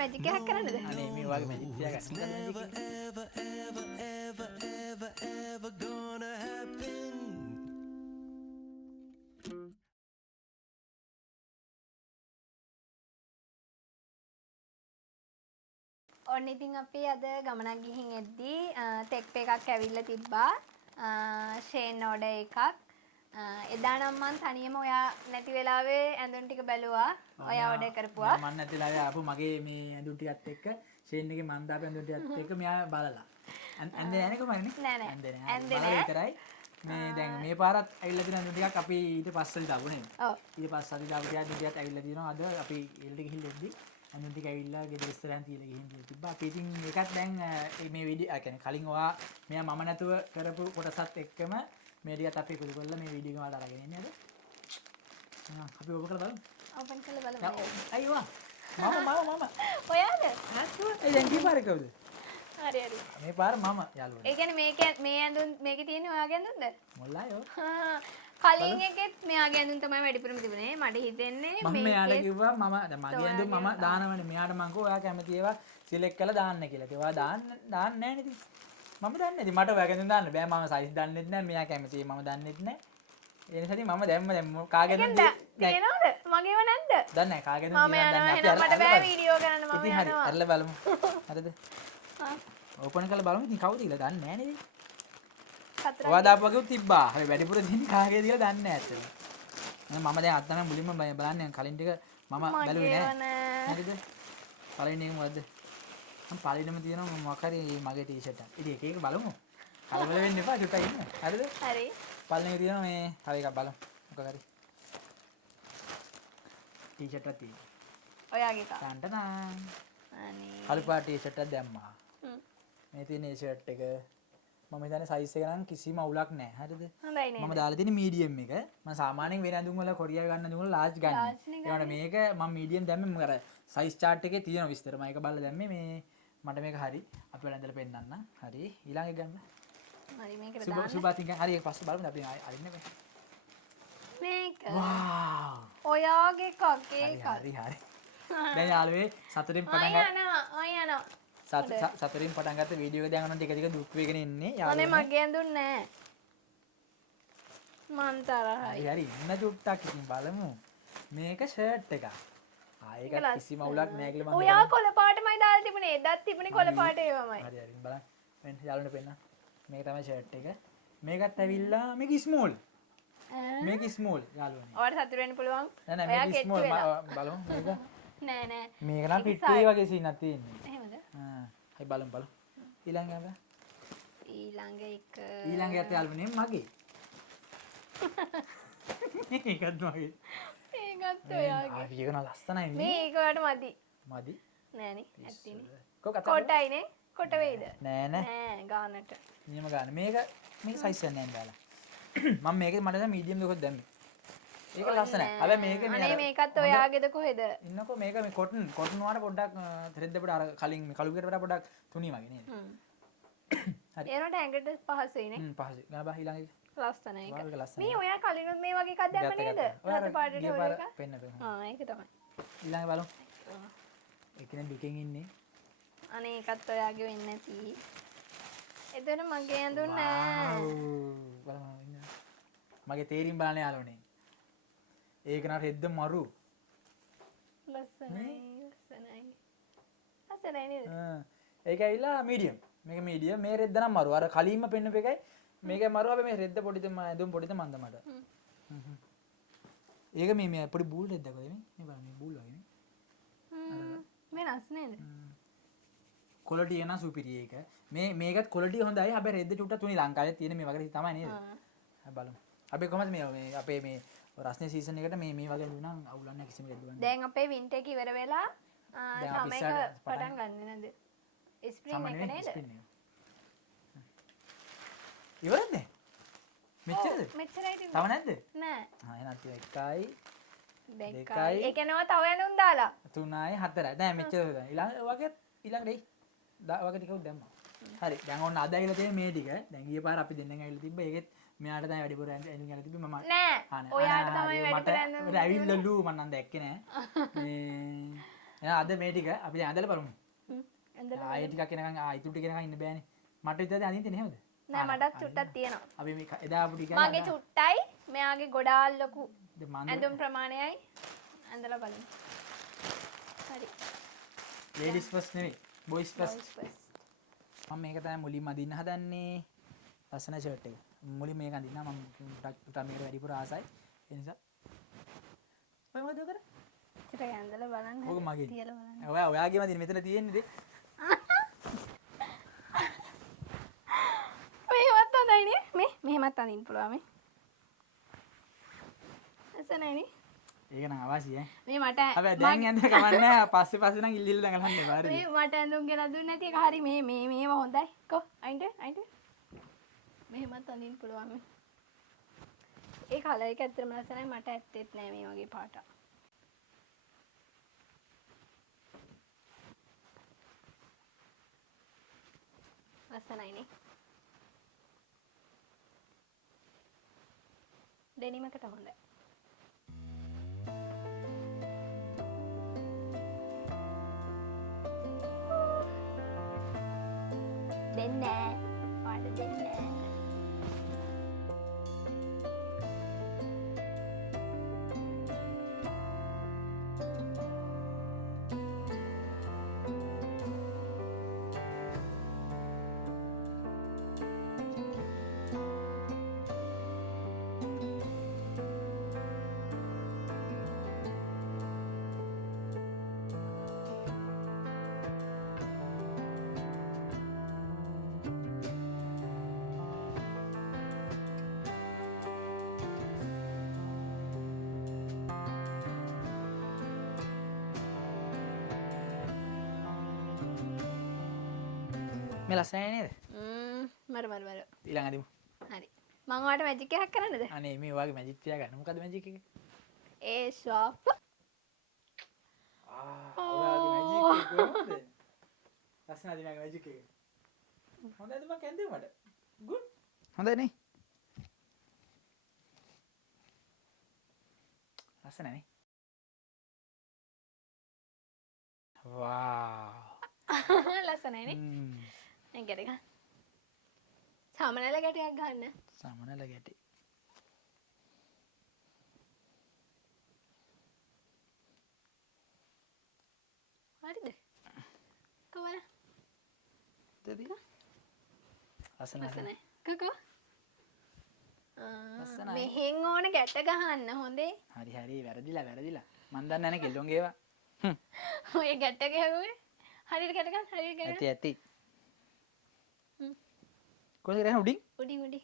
Magic එකක් කරන්නද? අනේ මේ වගේ මැජික් තියාගන්න. ඔන්න ඉතින් අපි අද ගමනක් ගිහින් එද්දී තෙක්ප එකක් ඇවිල්ලා තිබ්බා. ෂේන් ඕඩර් එකක්. එදා නම් මං තනියම ඔයා නැති වෙලාවේ ඇඳුම් ටික බැලුවා. ඔයා ඕඩර් කරපුවා. මම නැති වෙලාවේ ආපු මගේ මේ ඇඳුම් ටිකත් එක්ක ෂේන් එකේ මන් දාපු ඇඳුම් ටිකත් එක්ක මෙයා බලලා. ඇඳේ නැහැ කොහමද? නෑ. ඇඳේ නැහැ. විතරයි. මේ දැන් මේ පාරත් ඇවිල්ලා තියෙන ඇඳුම් ටිකක් අපි ඊට පස්සේ දාපු නේද? ඔව්. ඊට පස්සේ අපි දාපු ටිකත් ඇවිල්ලා තියෙනවා. අද අපි එල්ලට ගිහිල්ලාදී අඳුන් ටික ඇවිල්ලා ගෙදර ඉස්සරහන් තියලා ගිහින් තිබ්බා. අපි ඉතින් ඒකත් දැන් මේ වීඩියෝ කියන්නේ කලින් ඔයා මෙයා මම නැතුව කරපු කොටසත් එක්කම මේ ටිකත් අපි එකතු කරලා මේ වීඩියෝ එක වලට අරගෙන ඉන්නේ අද. අපි ඕක කරලා බලමු. ඕපන් කරලා බලමු. අයියෝ. මම. ඔයාද? ඒ දැන් කීපාරේ කවුද? හරි. මේ පාර මම යාළුවා. ඒ කියන්නේ මේ ඇඳුම් මේකේ තියෙන්නේ ඔයාගේ ඇඳුම්ද? මොල්ලායෝ. කලින් එකෙත් මෙයාගේ ඇඳුම් තමයි වැඩිපුරම තිබුණේ. මට හිතෙන්නේ මම මෙයාට කිව්වා මම දැන් මගේ ඇඳුම් මම දානවනේ. මෙයාට මං කිව්වා ඔයා කැමති ඒවා සිලෙක්ට් කරලා දාන්න කියලා. ඒවා දාන්නේ නැහැ නේද? මම දන්නේ නැති මට ඔයාගේ ඇඳුම් දාන්න බෑ. මම සයිස් දන්නෙත් නැහැ. මෙයා කැමති මම දන්නෙත් නැහැ. ඒ නිසා මම දැන් කාගේ ඇඳුම් තියෙනවද? මගේව නැද්ද? දන්නේ නැහැ කාගේ ඇඳුම් තියෙනවද දන්නේ නැහැ. මට බෑ වීඩියෝ කරන්න මම ඉතින් හරි අරලා බලමු. හරිද? ඕපන් කරලා බලමු. ඉතින් කවුද කියලා දන්නේ නැහැ නේද? ඔයා දාපු වගේ තිබ්බා. හැබැයි වැඩිපුර දෙන්නේ කාගේද කියලා දන්නේ නැහැ ඇත්තට. මම දැන් අත්තම මුලින්ම බලන්නේ කලින් ටික මම බැලුවේ නැහැ. හරිද? පළවෙනි එක මොකද්ද? මම පළවෙනිම තියෙනවා මොකක් හරි මගේ ටී-ෂර්ට් එක. ඉතින් එක එක බලමු. කලබල වෙන්න එපා චුට්ටක් ඉන්න. හරිද? හරි. පළවෙනි එක තියෙනවා මේ තව එකක් බලමු. මොකක් හරි. ටී-ෂර්ට් එකක් තියෙනවා. ඔයාගේ එක. තන්ටනා. අනේ. කළු පාට ටී-ෂර්ට් එකක් දැම්මා. මේ තියෙන මේ ෂර්ට් එක මම හිතන්නේ සයිස් එක නම් කිසිම අවුලක් නැහැ. හරිද? හොඳයි නේද? මම දාලා තියෙන්නේ මීඩියම් එක. මම සාමාන්‍යයෙන් වෙන ඇඳුම් වල කොරියා ගන්න ඇඳුම් වල ලාර්ජ් ගන්න. ඒකට මේක මම මීඩියම් දැම්මේ මොකද අර සයිස් chart එකේ තියෙන විස්තර. මම ඒක බලලා දැම්මේ මේ මට මේක හරි. අපි වල ඇඳලා පෙන්නන්න. හරි. ඊළඟ එක ගන්න. හරි මේකට දාන්න. සුබාතින් හරි ඒක පස්සේ බලමු අපි අරින්න බෑ. මේක. වාව්. ඔයාගේ එකක් ඒක. හරි. දැන් යාළුවේ සතුටින් පටන් යනවා. සතුටින් පටන් ගත්ත වීඩියෝ එක දැන් අන්න ටික ටික දුක් වේගෙන ඉන්නේ යාළුවා. අනේ මගේ ඇඳුම් නෑ. මන් තරහයි. හරි ඉන්න චුට්ටක් ඉතින් බලමු. මේක ෂර්ට් එකක්. ඒක කිසිම අවුලක් නෑ කියලා මම ඔයා කොළ පාටමයි දාලා තිබුණේ. එදත් තිබුණේ කොළ පාට ඒවමයි. හරි බලන්න. මෙන්න යාළුවන්ට පෙන්නන්න. මේක තමයි ෂර්ට් එක. මේකත් ඇවිල්ලා මේක ස්මෝල්. මේක ස්මෝල් යාළුවනේ. ඔයාලට සතුට වෙන්න පුළුවන්. නෑ මේක ස්මෝල් බලමු මේක. නෑ. මේක නම් පිට්ටුයි වගේ සීනක් තියෙන්නේ. එහෙමද? හරි බලමු. ඊළඟ එක. ඊළඟ එකත් යාළුවනේ මගේ. ඒකත් මගේ. ඒකත් ඔයාගේ. ආ ඒක න ලස්සනයි නේ. මේක ඔයාලට මදි. මදි. නෑනේ. ඇත්තිනේ. කොටයිනේ. කොට වේද? නෑ ගානට. නියම ගන්න. මේක සයිස් එක නෑ දාලා. මම මේකේ මට දැන් මීඩියම් දෙකක් දැම්මේ. ඒක ලස්සනයි. හැබැයි මේක අනේ මේකත් ඔයාගේද කොහෙද? ඉන්නකෝ මේක මේ කොටන් වල පොඩ්ඩක් ත්‍රෙඩ් එකට අර කලින් මේ කළු පිටට වඩා පොඩ්ඩක් තුනී වගේ නේද? හරි. ඒනට ඇඟට පහසුයි නේ. පහසුයි. ගන්න බා ඊළඟ එක. ලස්සනයි ඒක. මේ ඔයා කලිනුත් මේ වගේ එකක් දැම්ම නේද? රතු පාටට හොය එක. පෙන්න. ඒක තමයි. ඊළඟ බලමු. ඒකනේ දුකෙන් ඉන්නේ. අනේ ඒකත් ඔයාගේ වෙන්නේ නැති. එතන මගේ ඇඳුම් නෑ. බලමු. මගේ තේරින් බලන්න යාළුවනේ. ඒක නා රෙද්ද මරු. ලස්සනයි නේද? ඒක ඇවිල්ලා මීඩියම්. මේක මීඩියම්. මේ රෙද්ද නම් මරු. අර කලින්ම පෙන්නපු එකයි මේකේ මරු. අපි මේ රෙද්ද පොඩිද ඇඳුම් පොඩිද මන්ද මට. ඒක මේ පොඩි බූල් රෙද්දක් වගේ නේ. මේ බලන්න මේ බූල් වගේ නේ. වෙනස් නේද? ක්වොලිටි එන සුපිරි ඒක. මේකත් ක්වොලිටි හොඳයි. හැබැයි රෙද්ද චුට්ටක් තුනි ලංකාවේ තියෙන මේ වගේ තමයි නේද? බලමු. අපි කොහමද මේ අපේ මේ රස්නේ සීසන් එකට මේ වගේ දුන්නා අවුලක් නැහැ කිසිම දෙයක් දුන්නා. දැන් අපේ වින්ටර් එක ඉවර වෙලා සමයක පටන් ගන්න නේද? ස්ප්‍රින්ග් එක නේද? ඉවරද? මෙච්චරද? මෙච්චරයි තිබුණේ. තව නැද්ද? නෑ. එහෙනම් 1යි 2යි. ඒ කියන්නේ තව ඇඳුම් දාලා. 3යි 4යි. දැන් මෙච්චර ඊළඟ වගේ ඊළඟ දෙයි. වගේ ටිකක් දැම්මා. හරි. දැන් ඔන්න අද ඇවිල්ලා තියෙන මේ ටික. දැන් ගිය පාර අපි දෙන්නෙන් ඇවිල්ලා තිබ්බ. ඒකෙත් මෙයාට තමයි වැඩිපුර ඇඳුම් ඇවිල්ලා තිබ්බේ මම. නෑ. ඔයාට තමයි වැඩිපුර ඇඳුම්. ඇවිල්ලාලු මම නම් දැක්කේ නෑ. මේ එහෙනම් අද මේ ටික අපි දැන් ඇඳලා බලමු. ඇඳලා ආයෙ ටිකක් එනකන් ඉතුරු ටික එනකන් ඉන්න බෑනේ. මට විතරද අඳින්න තියෙන්නේ එහෙමද? නෑ මටත් චුට්ටක් තියෙනවා. අපි මේ එදා ආපු ටික මගේ චුට්ටයි මෙයාගේ ගොඩාක් ලොකු මම ඇඳුම් ප්‍රමාණයයි ඇඳලා බලමු. හරි. ලේඩිස් ෆස්ට් නෙවෙයි බොයිස් ෆස්ට්. Blouse first. මම මේක තමයි මුලින්ම අදින්න හදන්නේ. ලස්සන ෂර්ට් එක. මුලින් මේක අදින්න මම ටක් මේකට වැඩිපුර ආසයි. ඒ නිසා ඔය මොකද කරන්නේ? චුට්ටක් ඇඳලා බලන්න. ඕක මගේ. තියලා බලන්න. ඔයාගේම අදින්න මෙතන තියෙන්නේ දේ. මෙහෙමත් අඳින්නේ. මෙහෙමත් අඳින්න පුළුවන් මේ. ඇසනයිනේ. ඒක නම් අවශ්‍යයි ඈ. මේ මට හැබැයි දැන් යන්න කමන්නේ පස්සේ නම් ඉල්ලිල්ල දඟලන්න එපා හරිද? මේ මට ඇඳුම් ගෙනත් දුන්නේ නැති එක හරි මේව හොඳයි. කො අයින්ට. මෙහෙමත් අඳින්න පුළුවන් මේ. ඒ කලර් එක ඇත්තටම ලස්සනයි මට ඇත්තෙත් නෑ මේ වගේ පාට. ලස්සනයිනේ. ඩෙනිමකට හොඳයි. දෙන්නේ පාට දෙන්නේ. මේ ලස්සනයි නේද? මර. ඊළඟ අදිමු. හරි. මම ඔයාලට මැජික් එකක් කරන්නද? අනේ මේ වගේ මැජික් තියාගන්න. මොකද මැජික් එක? ඒ ෂොප්. ඔයාගේ මැජික් එක කොහොමද? ලස්සනයි මගේ මැජික් එක. හොඳයිද මම කැන්දේ මට? ගුඩ්. හොඳයි නේ. ලස්සනයි නේ. වාව්. ලස්සනයිනේ. එකට ගන්න. සමනල ගැටයක් ගන්න. සමනල ගැටි. හරිද? කොහොමද? දෙවි. ලස්සනයි. කකෝ. ලස්සනයි. මෙහෙන් ඕන ගැට ගහන්න හොඳේ. හරි වැරදිලා. මන් දන්නේ නැහැ කෙල්ලොන්ගේ ඒවා. ඔය ගැට ගහුවේ. හරියට ගැට ගන්න. හරියට ගැට ගන්න. ඇති. කොහෙද ගහන්නේ උඩින්? උඩි.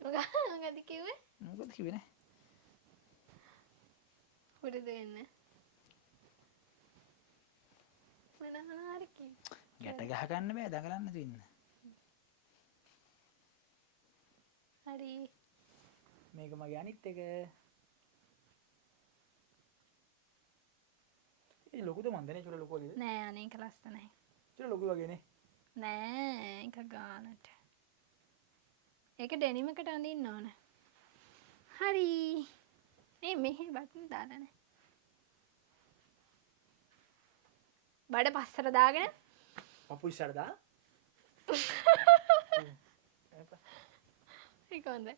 මොකද කිව්වේ? මොකද කිව්වේ නෑ? උඩ දෙන්න. මොනවාරි කිව්වේ? ගැට ගහ ගන්න බෑ දඟලන්න තියෙන. හරි. මේක මගේ අනිත් එක. ඒ ලොකුද මන්දනේ චුර ලොකු වගේද? නෑ අනේක ලස්සනයි. චුර ලොකු වගේනේ. නෑ ඒක ගානට. ඒක ඩෙනිම් එකට අඳින්න ඕන. හරි. මේ මෙහෙ බටන් දාලා නෑ. බඩ පස්සට දාගෙන පපු ඉස්සර දා. ඒක හොඳයි.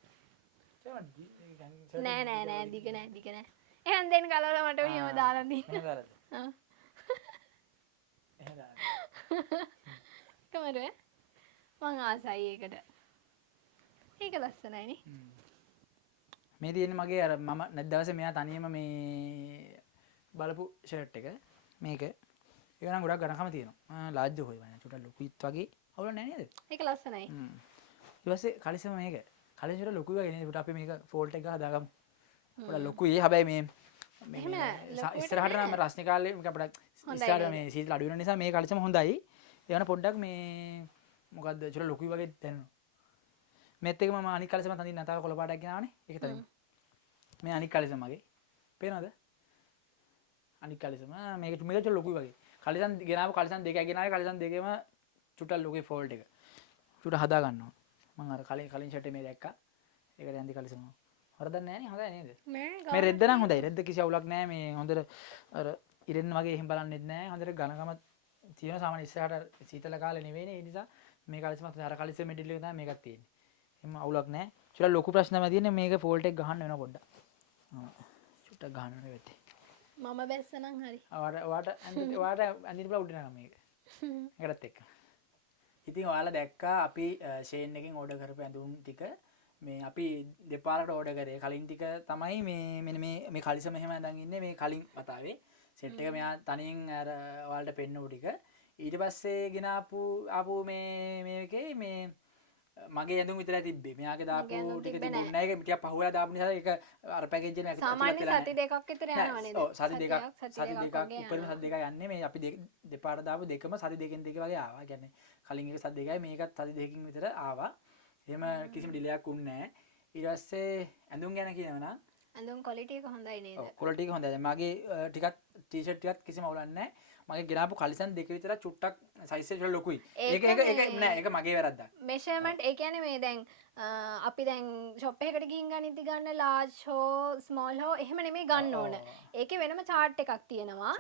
නෑ නෑ දිග නෑ. එහෙනම් දෙන්න ගලවලා මට මෙහෙම දාලා දින්න. එහෙම දාලාද? ආ. එහෙම දාලා. කමර මං ආසයි ඒකට. ඒක ලස්සනයිනේ. මේ තියෙන්නේ මගේ අර මම නැත් දවසේ මෙයා තනියම මේ බලපු ෂර්ට් එක. මේක. ඒක නම් ගොඩක් ගණකම තියෙනවා. ලාජ්ජ හොයි වань චුට්ටක් ලොකුයිත් වගේ. අවුල නැහැ නේද? ඒක ලස්සනයි. ඊට පස්සේ කලිසම මේක. කලිසම ලොකුයි වගේ නේද? අපි මේක ෆෝල්ට් එක හදාගමු. පොඩ ලොකුයි. හැබැයි මේ ඉස්සරහට නම් රස්නේ කාලේ මේක අපිට ඉස්සරහට මේ සීතල අඩු වෙන නිසා මේ කලිසම හොඳයි. ඒ වුණා පොඩ්ඩක් මේ මොකද්ද චුට්ටක් ලොකුයි වගේ දැනෙනවා. මේත් එක මම අනික් කලිසම තනින් නතාව කොළ පාටක් ගෙනාවනේ. ඒක තමයි. මේ අනික් කලිසම මගේ. පේනවද? අනික් කලිසම මේක චුට්ටක් ලොකුයි වගේ. කලිසම් ගෙනාව කලිසම් දෙකයි ගෙනාවේ කලිසම් දෙකේම චුට්ටක් ලොකුයි ෆෝල්ට් එක. චුට්ට හදා ගන්නවා. මම අර කලින් ෂර්ට් මේ දැක්කා. ඒකට ඇඳි කලිසම වරදක් නැහැ නේ හොඳයි නේද නෑ මේ රෙද්ද නම් හොඳයි රෙද්ද කිසි අවුලක් නැහැ මේ හොඳට අර ඉරෙන් වගේ එහෙම බලන්නෙත් නැහැ හොඳට ඝනකම තියෙන සාමාන්‍ය ඉස්සරහට සීතල කාලේ නෙවෙයිනේ ඒ නිසා මේ කලිසමත් අර කලිසම මෙටීරියල් එක තමයි මේකක් තියෙන්නේ එහෙම අවුලක් නැහැ චුට්ටක් ලොකු ප්‍රශ්නයක් තියෙන්නේ මේක ෆෝල්ට් එක ගහන්න වෙන පොඩ්ඩක් චුට්ටක් ගහන්න වෙන වෙත්තේ මම බැස්සනම් හරි වාට ඇඳින්න බලා උඩිනවා මේක එකටත් එක්ක ඉතින් ඔයාලා දැක්කා අපි ෂේන් එකෙන් ඕඩර් කරපු ඇඳුම් ටික මේ අපි දෙපාරට ඕඩර් කරේ කලින් ටික තමයි මේ මෙන්න මේ කලිසම එහෙම ඇඳන් ඉන්නේ මේ කලින් වතාවේ සෙට් එක මෙයා තනියෙන් අර ඔයාලට පෙන්නපු ටික ඊට පස්සේ ගෙන ආපු මේකේ මේ මගේ ඇඳුම් විතරයි තිබ්බේ. මෙයාගේ දාපු ටික තිබුණේ නැහැ. ඒක ටිකක් පහුවෙලා දාපු නිසා ඒක අර පැකේජ් එකේ සාමාන්‍ය සති දෙකක් විතර යනවා නේද? ඔව් සති දෙකක් උඩරිම සති දෙකක් යන්නේ. මේ අපි දෙපාර දාපු දෙකම සති දෙකෙන් දෙක වගේ ආවා. කියන්නේ කලින් එක සති දෙකයි මේකත් සති දෙකකින් විතර ආවා. එහෙම කිසිම ඩිලේ එකක් උන්නේ නැහැ. ඊට පස්සේ ඇඳුම් ගැන කියනවනම් ඇඳුම් ක්වොලිටි එක හොඳයි නේද? ඔව් ක්වොලිටි එක හොඳයි. මගේ ටිකක් ටී-ෂර්ට් ටිකක් කිසිම අවුලක් නැහැ. මගේ ගෙනාපු කලිසම් දෙක විතර චුට්ටක් සයිස් එක ලොකුයි. ඒක නෑ ඒක මගේ වැරද්දක්. මෙෂර්මන්ට් ඒ කියන්නේ මේ දැන් අපි දැන් ෂොප් එකකට ගිහින් ගනිද්දි ගන්න ලාර්ජ් හෝ ස්මෝල් හෝ එහෙම නෙමෙයි ගන්න ඕන. ඒකේ වෙනම chart එකක් තියෙනවා.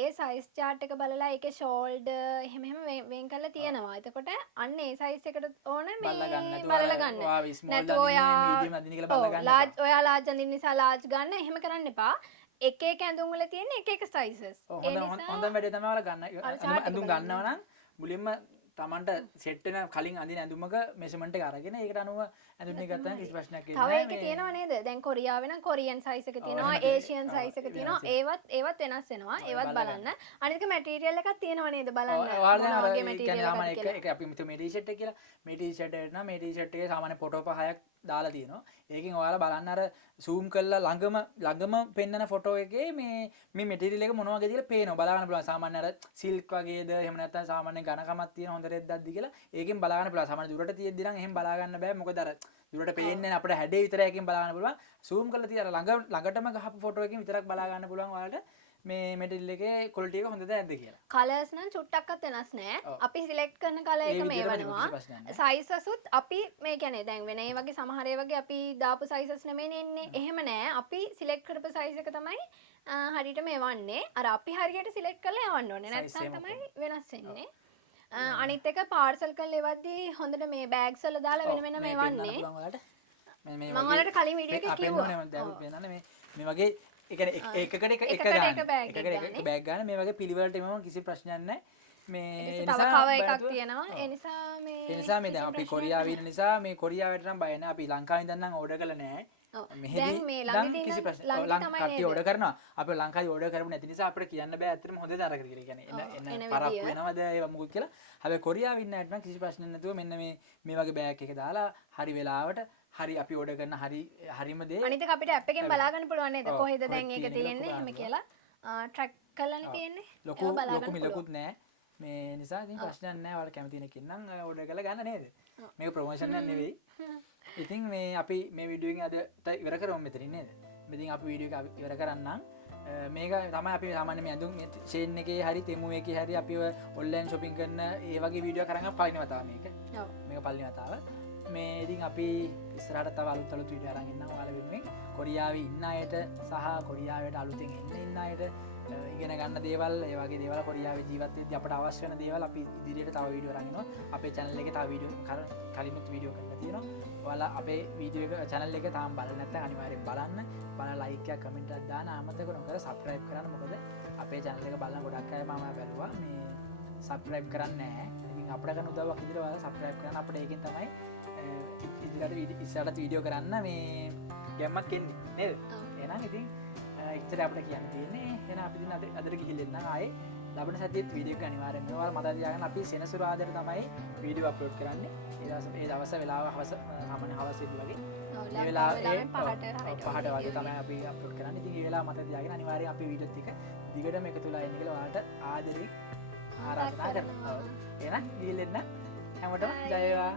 ඒ size chart එක බලලා ඒකේ shoulder එහෙම වෙන් කරලා තියෙනවා. එතකොට අන්න ඒ size එකට ඕන මේ බලලා ගන්න. නැත්නම් ඔයා large අඳින්න නිසා large ගන්න එහෙම කරන්න එපා. එක එක ඇඳුම් වල තියෙන එක එක sizes. හොඳම වැඩේ තමයි ඔයාලා ගන්න. ඇඳුම් ගන්නවා නම් මුලින්ම Tamanට සෙට් වෙන කලින් අඳින ඇඳුමක මෙෂර්මන්ට් එක අරගෙන ඒකට අනුව ඇඳුම් ටික ගත්තාම කිසි ප්‍රශ්නයක් නැහැ. තව එකේ තියෙනව නේද? දැන් කොරියාවේ නම් කොරියන් size එක තියෙනවා, ඒෂියන් size එක තියෙනවා. ඒවත් වෙනස් වෙනවා. ඒවත් බලන්න. අනිත් එක මැටීරියල් එකක් තියෙනව නේද බලන්න. ඔයාලා එක අපි මෙතන මේ ටී-ෂර්ට් එක කියලා. මේ ටී-ෂර්ට් එකට නම් මේ ටී-ෂර්ට් එකේ සාමාන්‍ය ෆොටෝ 5ක් දාලා තියෙනවා. ඒකෙන් ඔයාලා බලන්න අර zoom කරලා ළඟම පෙන්නන ෆොටෝ එකේ මේ මැටීරියල් එක මොන වගේද කියලා පේනවා. බලා ගන්න පුළුවන්. සාමාන්‍ය අර සිල්ක් වගේද එහෙම නැත්නම් සාමාන්‍ය ඝනකමක් තියෙන හොඳ රෙද්දක්ද කියලා ඒකෙන් බලා ගන්න පුළුවන්. සාමාන්‍ය දුරට තියෙද්දි නම් එහෙම බලා ගන්න බෑ. මොකද අර දුරට පේන්නේ නැහැ. අපිට හැඩේ විතරයි එකෙන් බලා ගන්න පුළුවන්. zoom කරලා තියලා ළඟටම ගහපු ෆොටෝ එකකින් විතරක් බලා ගන්න පුළුවන් ඔයාලට මේ මැටීරියල් එකේ ක්වොලිටි එක හොඳද නැද්ද කියලා. කලර්ස් නම් චුට්ටක්වත් වෙනස් නැහැ. අපි සිලෙක්ට් කරන කලර් එක මේ වෙනවා. සයිසස් උත් අපි මේ කියන්නේ දැන් වෙන ඒ වගේ සමහර ඒ වගේ අපි දාපු සයිසස් නෙමෙයි එන්නේ. එහෙම නැහැ. අපි සිලෙක්ට් කරපු සයිස් එක තමයි හරියට මේ වන්නේ. අර අපි හරියට සිලෙක්ට් කරලා යවන්න ඕනේ. නැත්නම් තමයි වෙනස් වෙන්නේ. අනිත් එක පාර්සල් කරලා එවද්දී හොඳට මේ බෑග්ස් වල දාලා වෙන මේ වන්නේ. මම ඔයාලට කලින් වීඩියෝ එකේ කිව්වා. මේ වගේ එකකට එක බෑග් ගන්න මේ වගේ පිළිවෙලට එමම කිසි ප්‍රශ්නයක් නැහැ. මේ නිසා කව එකක් තියෙනවා. ඒ නිසා මේ දැන් අපි කොරියාවේ ඉන්න නිසා මේ කොරියාවට නම් බය නැහැ. අපි ලංකාවේ ඉඳන් නම් ඕඩර් කරලා නැහැ. දැන් මේ ළඟදී කට්ටිය ඕඩර් කරනවා. අපි ලංකාවේ ඕඩර් කරපු නැති නිසා අපිට කියන්න බෑ ඇත්තටම හොඳද අර කියලා. කියන්නේ එන්න පරක්කු වෙනවද ඒවා මොකද කියලා. හැබැයි කොරියාවේ ඉන්න අයට නම් කිසි ප්‍රශ්නයක් නැතුව මෙන්න මේ වගේ බෑග් එක දාලා හරි වෙලාවට හරි අපි ඕඩර් කරන හරිම දේ අනිත් එක අපිට ඇප් එකෙන් බලා ගන්න පුළුවන් නේද කොහෙද දැන් ඒක තියෙන්නේ එහෙම කියලා ට්‍රැක් කරලානේ තියෙන්නේ. ලොකු මිලකුත් නැහැ. මේ නිසා ඉතින් ප්‍රශ්නයක් නැහැ. ඔයාලා කැමති කෙනෙක් ඉන්නම් ඕඩර් කරලා ගන්න නේද? මේක ප්‍රොමෝෂන් එකක් නෙවෙයි. ඉතින් මේ අපි මේ වීඩියෝ එකෙන් අද ඉවර කරමු මෙතනින් නේද? ඉතින් අපි වීඩියෝ එක ඉවර කරන්නම්. මේක තමයි අපි සාමාන්‍ය මේ ඇඳුම් ෂේන් එකේ හරි තෙමු එකේ හරි අපි ඔන්ලයින් shopping කරන ඒ වගේ වීඩියෝ කරන් පළවෙනි වතාව මේක. ඔව්. මේක පළවෙනි වතාව. මේ ඉතින් අපි ඉස්සරහට තව අලුත් වීඩියෝ අරන් ඉන්නවා ඔයාලා වෙනුවෙන්. කොරියාවේ ඉන්න අයට සහ කොරියාවට අලුතෙන් ඉන්න අයට ඉගෙන ගන්න දේවල් ඒ වගේ දේවල් කොරියාවේ ජීවත් වෙද්දී අපට අවශ්‍ය වෙන දේවල් අපි ඉදිරියට තව වීඩියෝ අරන් එනවා. අපේ channel එකේ තව වීඩියෝ කලින්ත් වීඩියෝ කරලා තියෙනවා. ඔයාලා අපේ වීඩියෝ එක channel එක තාම බලලා නැත්නම් අනිවාර්යෙන් බලන්න. බලලා like එකක් comment එකක් දාන්න අමතක නොකර subscribe කරන්න. මොකද අපේ channel එක බලන ගොඩක් අය මම බැලුවා මේ subscribe කරන්නේ නැහැ. ඉතින් අපිට කරන උදව්වක් විදිහට ඔයාලා subscribe කරන්න. අපිට ඒකෙන් තමයි ඉස්සරහට වීඩියෝ කරන්න මේ ගැම්මක් එන්නේ නේද? එහෙනම් ඉතින් එච්චර අපිට කියන්න තියෙන්නේ. එහෙනම් අපි ඉතින් අදට ගිහිල්ලා ඉන්නම් ආයේ ලබන සතියේත් වීඩියෝ එක අනිවාර්යෙන් වෙනවා. ඔයාලා මතක තියාගන්න අපි සෙනසුරාදාට තමයි වීඩියෝ අප්ලෝඩ් කරන්නේ. ඒ දවස් වෙලාව හවස සාමාන්‍ය හවස වෙද්දී වගේ. ඒ වෙලාවේ 5ට වගේ තමයි අපි අප්ලෝඩ් කරන්නේ. ඉතින් ඒ වෙලාව මතක තියාගෙන අනිවාර්යෙන් අපි වීඩියෝත් ටික දිගටම එකතු වෙලා ඉන්න කියලා ඔයාලට ආදරෙන් ආරාධනා කරනවා. එහෙනම් ගිහිල්ලා ඉන්න හැමෝටම ජය වේවා.